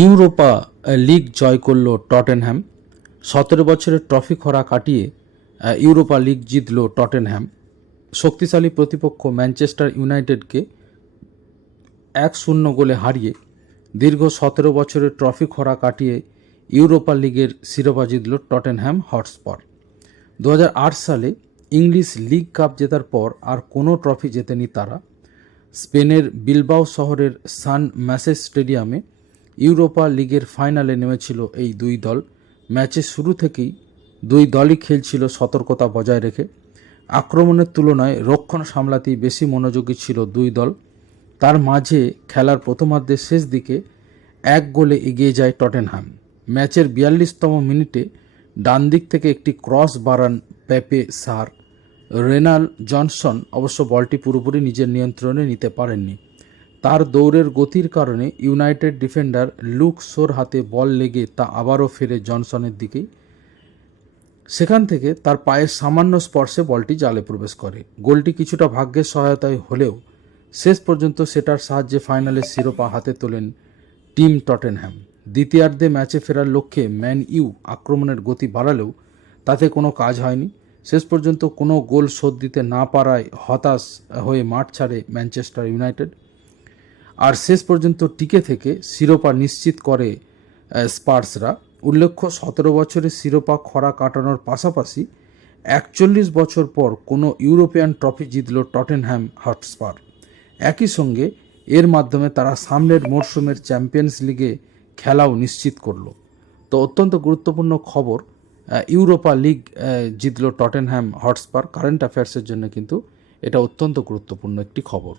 Europa league জয় করল Tottenham. সতেরো বছরের ট্রফি খরা কাটিয়ে ইউরোপা লিগ জিতল টটেনহ্যাম। শক্তিশালী প্রতিপক্ষ ম্যানচেস্টার ইউনাইটেডকে এক শূন্য গোলে হারিয়ে, দীর্ঘ সতেরো বছরের ট্রফি খরা কাটিয়ে ইউরোপা লিগের শিরোপা জিতল টটেনহ্যাম হটস্পর দু সালে ইংলিশ লিগ কাপ জেতার পর আর কোনো ট্রফি জেতেনি তারা। স্পেনের বিলবাও শহরের সান ম্যাসেজ স্টেডিয়ামে ইউরোপা লিগের ফাইনালে নেমেছিল এই দুই দল। ম্যাচের শুরু থেকেই দুই দলই খেলছিল সতর্কতা বজায় রেখে। আক্রমণের তুলনায় রক্ষণ সামলাতেই বেশি মনোযোগী ছিল দুই দল। তার মাঝে খেলার প্রথমার্ধের শেষ দিকে এক গোলে এগিয়ে যায় টটেনহাম। ম্যাচের বিয়াল্লিশতম মিনিটে ডান দিক থেকে একটি ক্রস বাড়ান পেপে সার রেনাল জনসন অবশ্য বলটি পুরোপুরি নিজের নিয়ন্ত্রণে নিতে পারেননি। তার দৌড়ের গতির কারণে ইউনাইটেড ডিফেন্ডার লুক সোর হাতে বল লেগে তা আবারও ফেরে জনসনের দিকেই। সেখান থেকে তার পায়ের সামান্য স্পর্শে বলটি জালে প্রবেশ করে। গোলটি কিছুটা ভাগ্যের সহায়তায় হলেও শেষ পর্যন্ত সেটার সাহায্যে ফাইনালের শিরোপা হাতে তোলেন টিম টটেনহ্যাম। দ্বিতীয়ার্ধে ম্যাচে ফেরার লক্ষ্যে ম্যান ইউ আক্রমণের গতি বাড়ালেও তাতে কোনো কাজ হয়নি। শেষ পর্যন্ত কোনো গোল শোধ দিতে না পারায় হতাশ হয়ে মাঠ ছাড়ে ম্যানচেস্টার ইউনাইটেড। আর শেষ পর্যন্ত টিকে থেকে শিরোপা নিশ্চিত করে স্পার্সরা। উল্লেখ্য, সতেরো বছরের শিরোপা খরা কাটানোর পাশাপাশি একচল্লিশ বছর পর কোনো ইউরোপিয়ান ট্রফি জিতল টটেনহ্যাম হটস্পার। একই সঙ্গে এর মাধ্যমে তারা সামনের মরশুমের চ্যাম্পিয়ন্স লিগে খেলাও নিশ্চিত করল। তো অত্যন্ত গুরুত্বপূর্ণ খবর ইউরোপা লিগ জিতল টটেনহ্যাম হটস্পার। কারেন্ট অ্যাফেয়ার্সের জন্য কিন্তু এটা অত্যন্ত গুরুত্বপূর্ণ একটি খবর।